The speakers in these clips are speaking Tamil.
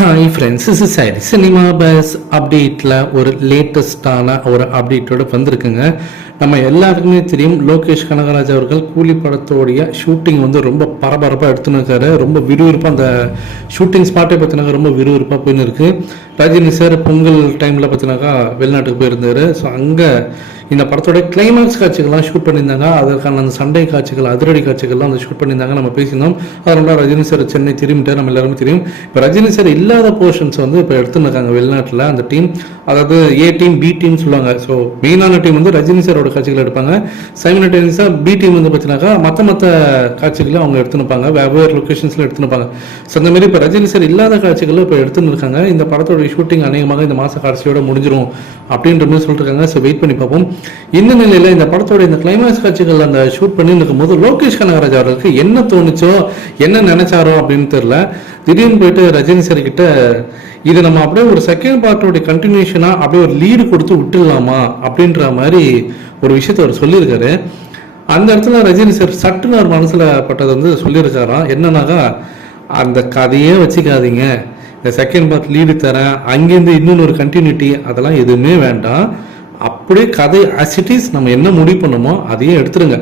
Hi friends, is side cinema bus அப்டேட்டில் ஒரு லேட்டஸ்டான ஒரு அப்டேட்டோடு வந்திருக்குங்க. நம்ம எல்லாருக்குமே தெரியும், லோகேஷ் கனகராஜ் அவர்கள் கூலி படத்தோடைய ஷூட்டிங் ரொம்ப பரபரப்பாக எடுத்துன்னு இருக்காரு. ரொம்ப விறுவிறுப்பாக அந்த ஷூட்டிங் ஸ்பாட்டே பார்த்தினாக்கா ரொம்ப விறுவிறுப்பாக போயின்னு இருக்குது. ரஜினி சார் பொங்கல் டைமில் பார்த்தினாக்கா வெளிநாட்டுக்கு போயிருந்தார். ஸோ அங்கே இந்த படத்தோட கிளைமேக்ஸ் காட்சிகள்லாம் ஷூட் பண்ணியிருந்தாங்க. அதற்கான அந்த சண்டை காட்சிகள், அதிரடி காட்சிகள்லாம் அந்த ஷூட் பண்ணியிருந்தாங்க. நம்ம பேசியிருந்தோம். அதனால ரஜினி சார் சென்னை திரும்பிட்டார், நம்ம எல்லாருமே தெரியும். இப்போ ரஜினி சார் இல்லாத போர்ஷன்ஸ் இப்போ எடுத்துன்னு இருக்காங்க வெளிநாட்டில். அந்த டீம், அதாவது ஏ டீம் பி டீம் சொல்லுவாங்க. ஸோ மெயினான டீம் ரஜினி சாரோட காட்சிகள் எடுப்பாங்க. சைமல்டேனியஸாக பி டீம் பார்த்தீங்கன்னாக்கா மற்ற காட்சிகளை அவங்க எடுத்துனுப்பாங்க, வெவ்வேறு லொக்கேஷன்ஸில் எடுத்துனுப்பாங்க. ஸோ அந்த மாதிரி இப்போ ரஜினி சார் இல்லாத காட்சிகளும் இப்போ எடுத்துன்னு இருக்காங்க. இந்த படத்தோட ஷூட்டிங் அநேகமாக இந்த மாத கடைசியோட முடிஞ்சிடும் அப்படின்ற மாதிரி சொல்லிருக்காங்க. ஸோ வெயிட் பண்ணி பார்ப்போம். இந்த நிலையில் இந்த படத்தோட இந்த கிளைமேக்ஸ் காட்சிகள் அந்த ஷூட் பண்ணி இருக்கும் போது லோகேஷ் கனகராஜ் அவர்களுக்கு என்ன தோணுச்சோ, என்ன நினைச்சாரோ அப்படின்னு தெரியல. திடீர்னு போயிட்டு ரஜினி சார் கிட்ட இது நம்ம அப்படியே ஒரு செகண்ட் பார்ட்டோடைய கண்டினியூஷனா அப்படியே ஒரு லீடு கொடுத்து விட்டுடலாமா அப்படின்ற மாதிரி ஒரு விஷயத்த அவர் சொல்லியிருக்காரு. அந்த இடத்துல ரஜினி சார் சட்டுன்னு அவர் மனசுல பட்டது சொல்லியிருக்காராம். என்னன்னாக்கா, அந்த கதையே வச்சுக்காதீங்க, இந்த செகண்ட் பார்ட் லீடு தரேன், அங்கேருந்து இன்னொன்று ஒரு கண்டினியூட்டி, அதெல்லாம் எதுவுமே வேண்டாம். அப்படியே கதை ஆஸ் இட் இஸ் நம்ம என்ன முடிவு பண்ணணுமோ அதையே எடுத்துருங்க.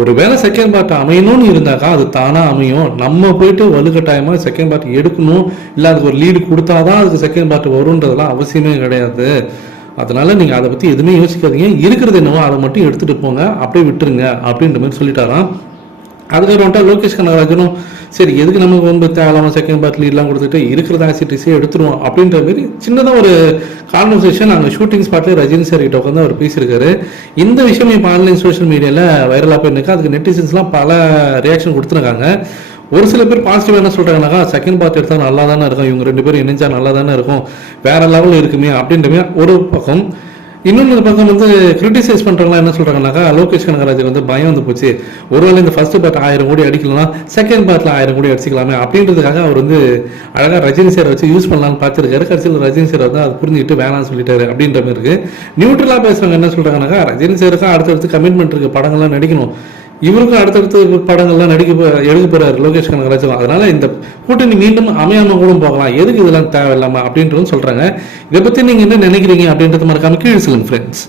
ஒரு வேளை செகண்ட் பார்ட் அமையணும்னு இருந்தாக்கா அது தானாக அமையும். நம்ம போயிட்டு வலுக்கட்டாயமாக செகண்ட் பார்ட் எடுக்கணும், இல்லை அதுக்கு ஒரு லீடு கொடுத்தாதான் அதுக்கு செகண்ட் பார்ட் வரும்ன்றதெல்லாம் அவசியமே கிடையாது. அதனால நீங்கள் அதை பற்றி எதுவுமே யோசிக்காதீங்க, இருக்கிறது என்னவோ அதை மட்டும் எடுத்துகிட்டு போங்க, அப்படியே விட்டுருங்க அப்படின்ற மாதிரி சொல்லிட்டாராம். அதுக்கப்புறம் லோகேஷ் கனகராஜனும் சரி, எதுக்கு நமக்கு தேவையில்லாம செகண்ட் பார்ட் லீட்லாம் கொடுத்துட்டு இருக்கிறத ஆசிட்டிஸே எடுத்துருவோம் அப்படின்ற மாதிரி சின்னதாக ஒரு கான்வர்சேஷன் அங்கே ஷூட்டிங் ஸ்பாட்லேயே ரஜினி சார் கிட்ட உட்காந்து அவர் பேசியிருக்காரு. இந்த விஷயம் இப்போ ஆன்லைன் சோஷியல் மீடியாவில் வைரலாக போயிருக்கு. அதுக்கு நெட்டிசன்ஸ்லாம் பல ரியாக்ஷன் கொடுத்துருக்காங்க. ஒரு சில பேர் பாசிட்டிவாக என்ன சொல்கிறாங்கன்னாக்கா, செகண்ட் பார்ட் எடுத்தால் நல்லா தானே இருக்கும், இவங்க ரெண்டு பேரும் இணைஞ்சா நல்லா தானே இருக்கும், வேற லெவலில் இருக்குமே அப்படின்ற ஒரு பக்கம். இன்னொன்று பக்கம் கிரிட்டிசைஸ் பண்ணுறவங்களாம் என்ன சொல்கிறாங்கனாக்கா, லோகேஷ் கனகராஜுக்கு பயம் போச்சு, ஒருவேளை இந்த ஃபர்ஸ்ட் பார்ட் 1000 கோடி அடிக்கலாம், செகண்ட் பார்ட்டில் 1000 கோடி அடிச்சிக்கலாமே அப்படின்றதுக்காக அவர் அழகாக ரஜினி சாரை வச்சு யூஸ் பண்ணலான்னு பார்த்துருக்காரு. கடைசியில் ரஜினி சார் அதை புரிஞ்சுக்கிட்டு வேணாம்னு சொல்லிட்டாரு அப்படின்ற மாதிரி இருக்குது. நியூட்ரலாக பேசுகிறவங்க என்ன சொல்கிறாங்கனாக்கா, ரஜினி சாருக்கா அடுத்தடுத்து கமிட்மெண்ட் இருக்குது, படங்கள்லாம் நடிக்கணும், இவருக்கும் அடுத்தடுத்து படங்கள்லாம் எடுக்க போறாரு லோகேஷ் கனகராஜ். அதனால இந்த கூட்டணி மீண்டும் அமையாம கூட போகலாம், எதுக்கு இதெல்லாம் தேவையில்லாம அப்படின்றதும் சொல்றாங்க. இதை பத்தி நீங்க என்ன நினைக்கிறீங்க அப்படின்றது மறக்காம கீழே சொல்லுங்க ஃப்ரெண்ட்ஸ்.